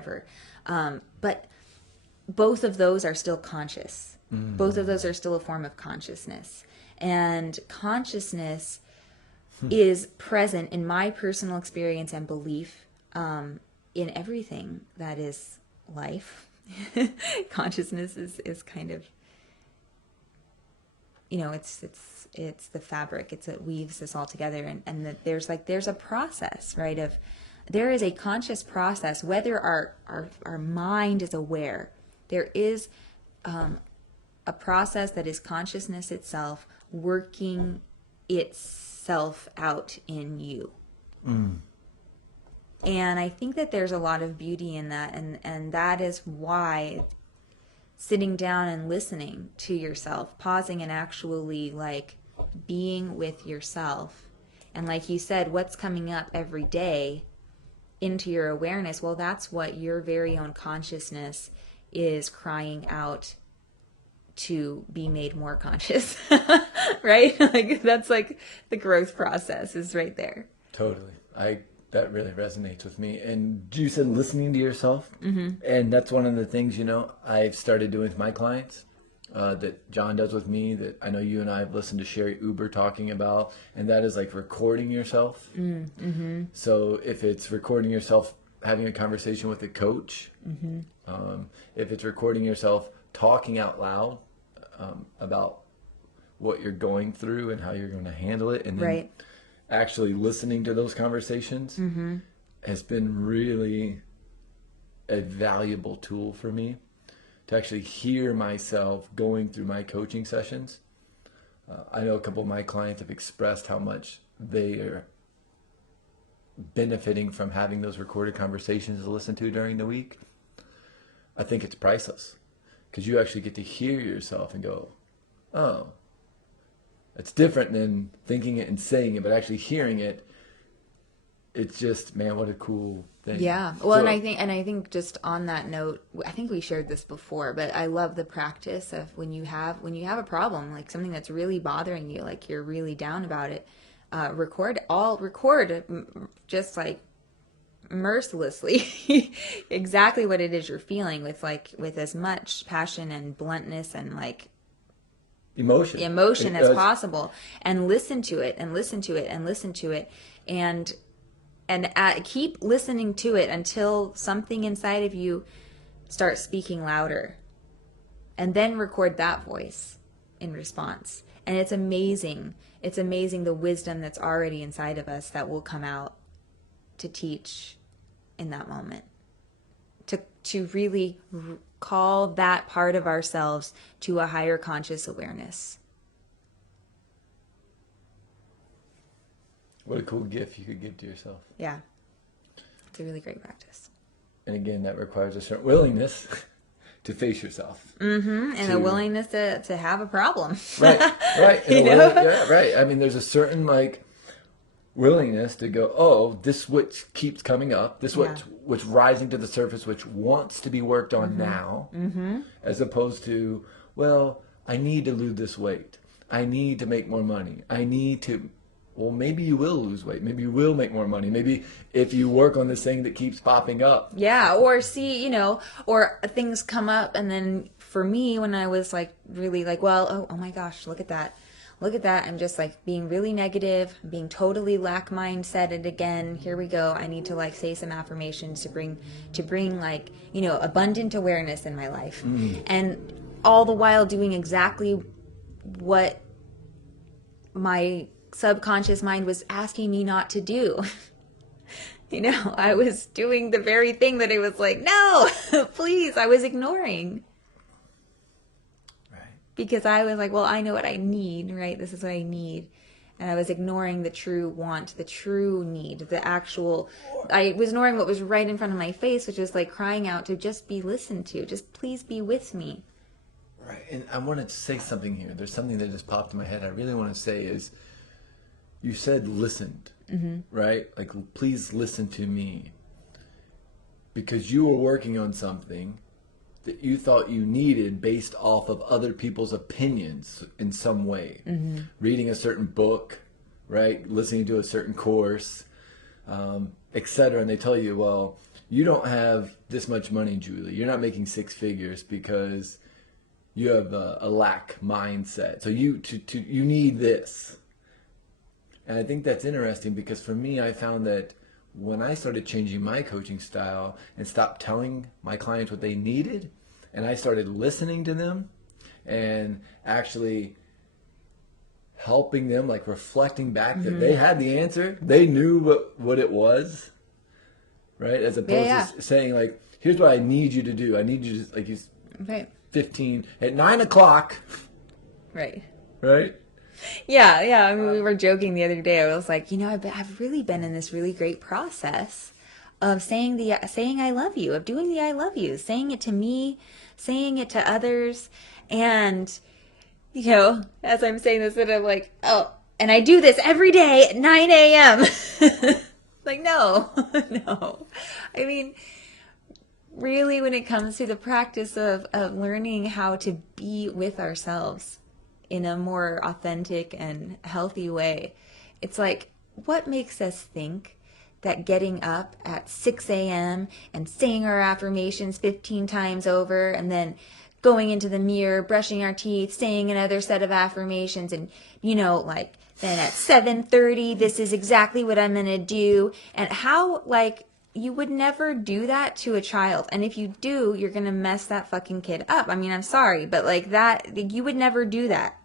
whatever. But both of those are still conscious. Both of those are still a form of consciousness. And consciousness is present in my personal experience and belief in everything that is life. Consciousness is kind of, it's the fabric. It weaves this all together. And that there's a process, right? There is a conscious process, whether our mind is aware. There is a process that is consciousness itself working itself out in you. And I think that there's a lot of beauty in that, and that is why sitting down and listening to yourself, pausing and actually like being with yourself, and like you said, what's coming up every day into your awareness, well, that's what your very own consciousness is crying out to be made more conscious. Right? Like that's like the growth process is right there. Totally. That really resonates with me. And you said listening to yourself. And that's one of the things, I've started doing with my clients, that John does with me, that I know you and I have listened to Sherry Uber talking about, and that is like recording yourself. So if it's recording yourself having a conversation with a coach, if it's recording yourself talking out loud about what you're going through and how you're going to handle it, and then actually listening to those conversations has been really a valuable tool for me to actually hear myself going through my coaching sessions. I know a couple of my clients have expressed how much they are benefiting from having those recorded conversations to listen to during the week. I think it's priceless because you actually get to hear yourself and go, oh, it's different than thinking it and saying it, but actually hearing it. It's just, man, what a cool thing. Yeah. Well, and I think just on that note, I think we shared this before, but I love the practice of when you have a problem, like something that's really bothering you, like you're really down about it, record just like mercilessly exactly what it is you're feeling with as much passion and bluntness and like emotion as possible, and listen to it and keep listening to it until something inside of you starts speaking louder, and then record that voice in response. And it's amazing the wisdom that's already inside of us that will come out to teach in that moment, to really call that part of ourselves to a higher conscious awareness. What a cool gift you could give to yourself. Yeah. It's a really great practice. And again, that requires a certain willingness to face yourself. And a willingness to have a problem. Right. Yeah, right. I mean, there's a certain willingness to go, oh, this which keeps coming up, this which rising to the surface, which wants to be worked on now, as opposed to, well, I need to lose this weight. I need to make more money. Well, maybe you will lose weight. Maybe you will make more money. Maybe if you work on this thing that keeps popping up. Yeah, or or things come up, and then for me, when I was really well, oh my gosh, look at that. I'm just being really negative, being totally lack mindset it again. Here we go. I need to say some affirmations to bring abundant awareness in my life. And all the while doing exactly what my subconscious mind was asking me not to do. I was doing the very thing that it was no, please, I was ignoring. Because I was well, I know what I need, right? This is what I need. And I was ignoring the true want, the true need, I was ignoring what was right in front of my face, which was crying out to just be listened to. Just please be with me. Right. And I wanted to say something here. There's something that just popped in my head. I really want to say is, you said listened, right? Please listen to me. Because you were working on something that you thought you needed based off of other people's opinions in some way. Reading a certain book, right? Listening to a certain course, etc. And they tell you, well, you don't have this much money, Julie. You're not making six figures because you have a lack mindset. So you need this. And I think that's interesting because for me, I found that when I started changing my coaching style and stopped telling my clients what they needed, and I started listening to them and actually helping them, like reflecting back that they had the answer, they knew what it was, right? As opposed to saying like, here's what I need you to do. I need you to, like, you, Right. 15 at 9 o'clock. Right. Right. Yeah. I mean, we were joking the other day. I was like, I've really been in this really great process of saying I love you, of doing the I love you, saying it to me, saying it to others. And, as I'm saying this, and I'm like, oh, and I do this every day at 9 a.m. Like, no. I mean, really, when it comes to the practice of learning how to be with ourselves in a more authentic and healthy way, it's like, what makes us think that getting up at 6 a.m. and saying our affirmations 15 times over and then going into the mirror, brushing our teeth, saying another set of affirmations, and then at 7:30 this is exactly what I'm going to do, and how, like, you would never do that to a child. And if you do, you're going to mess that fucking kid up. I mean, I'm sorry, but like that, you would never do that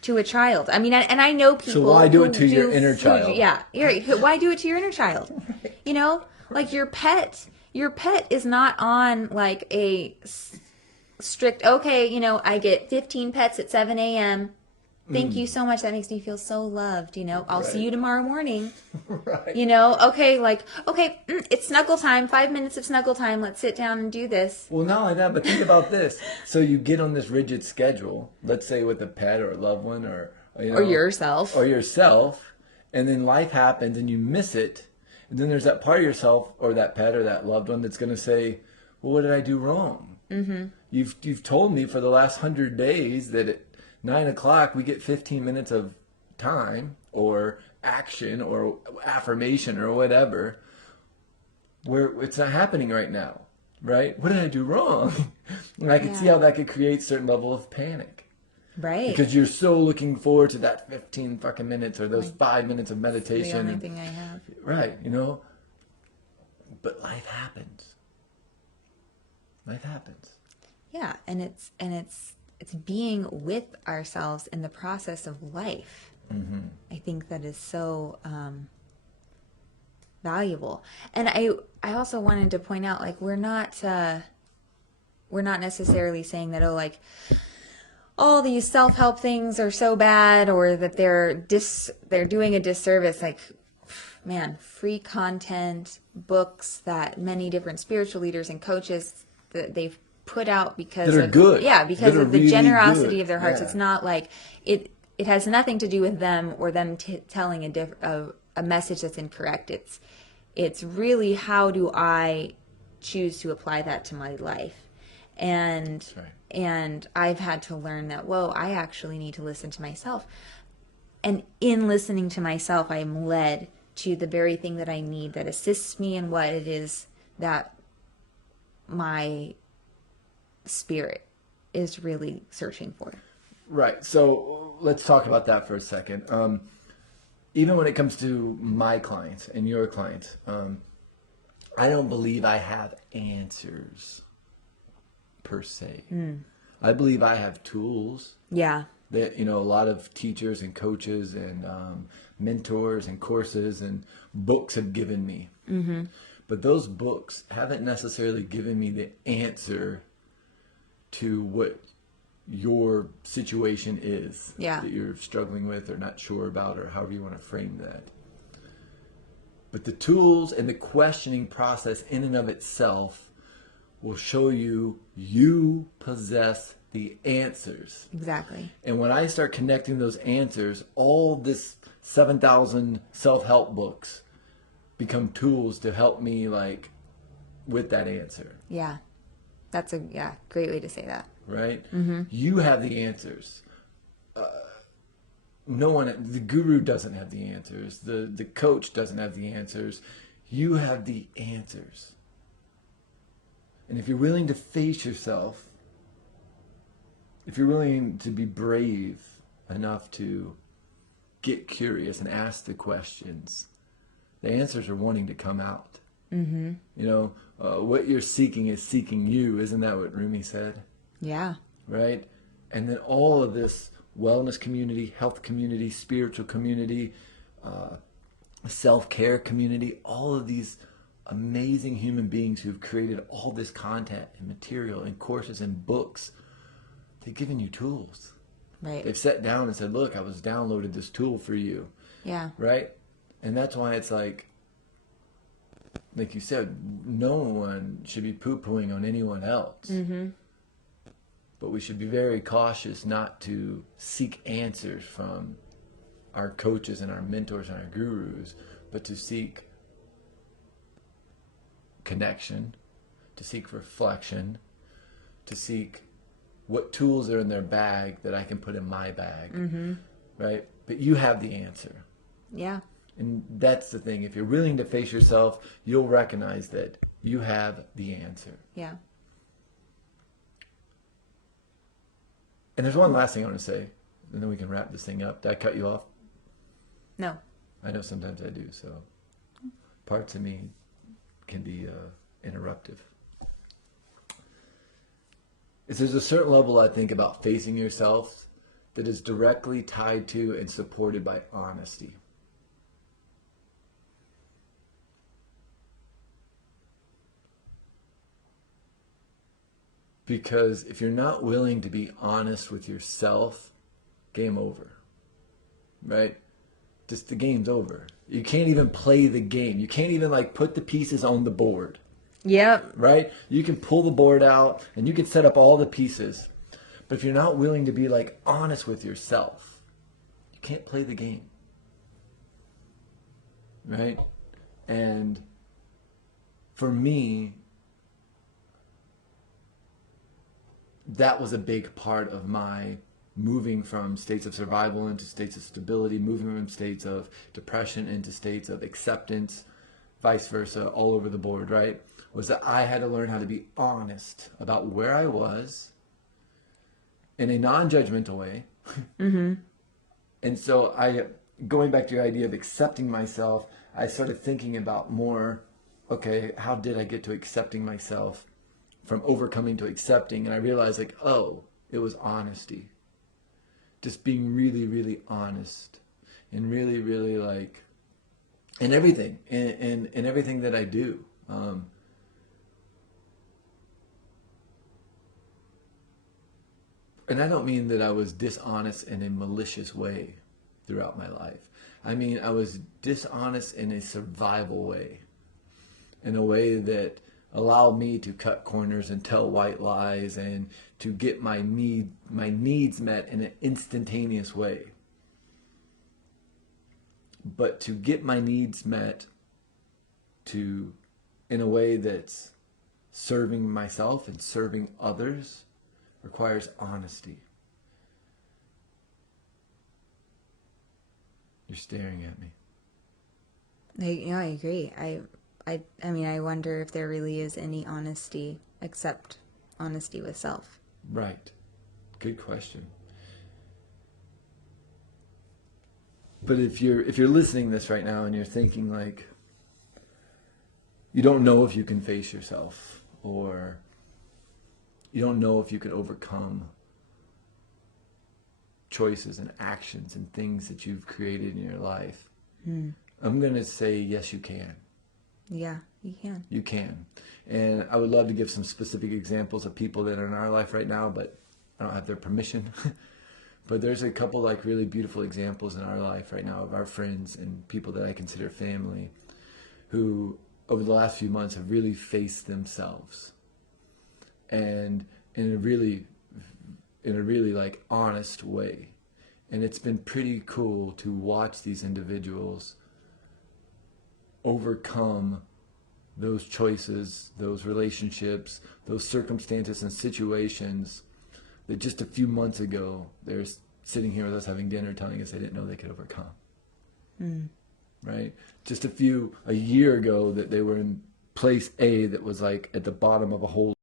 to a child. I mean, and I know people. So why do it to your inner child? Yeah. Why do it to your inner child? Like your pet is not on like a strict, okay, I get 15 pets at 7 a.m. Thank you so much. That makes me feel so loved. I'll see you tomorrow morning. Right. Okay, it's snuggle time. 5 minutes of snuggle time. Let's sit down and do this. Well, not only that, but think about this. So you get on this rigid schedule, let's say with a pet or a loved one or yourself. Or yourself, and then life happens and you miss it. And then there's that part of yourself or that pet or that loved one that's going to say, well, what did I do wrong? Mm-hmm. You've told me for the last 100 days that at 9 o'clock we get 15 minutes of time or action or affirmation or whatever, where it's not happening right now, right? What did I do wrong? And I could see how that could create a certain level of panic. Right. Because you're so looking forward to that 15 fucking minutes or those 5 minutes of meditation. The only thing I have. Right, But life happens. Life happens. Yeah, and it's being with ourselves in the process of life. Mm-hmm. I think that is so valuable. And I also wanted to point out, like, we're not necessarily saying that all these self-help things are so bad, or that they're doing a disservice. Like, man, free content, books that many different spiritual leaders and coaches that they've put out because of good. Yeah, because of the really generosity good. of their hearts. Yeah. It's not like it has nothing to do with them or them telling a message that's incorrect. It's really, how do I choose to apply that to my life? And I've had to learn that, I actually need to listen to myself. And in listening to myself, I am led to the very thing that I need, that assists me in what it is that my spirit is really searching for. Right. So let's talk about that for a second. Even when it comes to my clients and your clients, I don't believe I have answers per se. I believe I have tools. Yeah. That, a lot of teachers and coaches and mentors and courses and books have given me. Mm-hmm. But those books haven't necessarily given me the answer to what your situation is that you're struggling with or not sure about, or however you want to frame that. But the tools and the questioning process in and of itself will show you possess the answers. Exactly. And when I start connecting those answers, all this 7,000 self-help books become tools to help me, like, with that answer. Yeah. That's a great way to say that. Right? Mm-hmm. You have the answers. No one, the guru doesn't have the answers. The coach doesn't have the answers. You have the answers. And if you're willing to face yourself, if you're willing to be brave enough to get curious and ask the questions, the answers are wanting to come out. Mm-hmm. You know, what you're seeking is seeking you. Isn't that what Rumi said? Yeah. Right? And then all of this wellness community, health community, spiritual community, self-care community, all of these amazing human beings who've created all this content and material and courses and books, they've given you tools. Right. They've sat down and said, look, I was downloaded this tool for you. Yeah. Right? And that's why it's like you said, no one should be poo-pooing on anyone else. Mm-hmm. But we should be very cautious not to seek answers from our coaches and our mentors and our gurus, but to seek connection, to seek reflection, to seek what tools are in their bag that I can put in my bag, mm-hmm. right? But you have the answer. Yeah. And that's the thing. If you're willing to face yourself, you'll recognize that you have the answer. Yeah. And there's one last thing I want to say, and then we can wrap this thing up. Did I cut you off? No. I know sometimes I do, so parts of me can be interruptive. There's a certain level, I think, about facing yourself that is directly tied to and supported by honesty. Because if you're not willing to be honest with yourself, game over, right? Just the game's over. You can't even play the game. You can't even put the pieces on the board. Yep. Right? You can pull the board out and you can set up all the pieces. But if you're not willing to be honest with yourself, you can't play the game. Right? And for me, that was a big part of my moving from states of survival into states of stability, moving from states of depression into states of acceptance, vice versa, all over the board, right? Was that I had to learn how to be honest about where I was in a non-judgmental way. Mm-hmm. And so going back to your idea of accepting myself, I started thinking about more, okay, how did I get to accepting myself from overcoming to accepting? And I realized it was honesty. Just being really, really honest and really, really in everything, in everything that I do. And I don't mean that I was dishonest in a malicious way throughout my life. I mean, I was dishonest in a survival way, in a way that allowed me to cut corners and tell white lies and to get my needs met in an instantaneous way. But to get my needs met in a way that's serving myself and serving others requires honesty. You're staring at me. I agree. I mean, I wonder if there really is any honesty except honesty with self. Right. Good question. But if you're listening to this right now and you're thinking you don't know if you can face yourself, or you don't know if you could overcome choices and actions and things that you've created in your life, I'm going to say yes, you can. Yeah, you can. You can. And I would love to give some specific examples of people that are in our life right now, but I don't have their permission. But there's a couple really beautiful examples in our life right now of our friends and people that I consider family who over the last few months have really faced themselves, and in a really honest way. And it's been pretty cool to watch these individuals overcome those choices, those relationships, those circumstances and situations that just a few months ago they're sitting here with us having dinner telling us they didn't know they could overcome. Right? Just a year ago that they were in place A that was at the bottom of a hole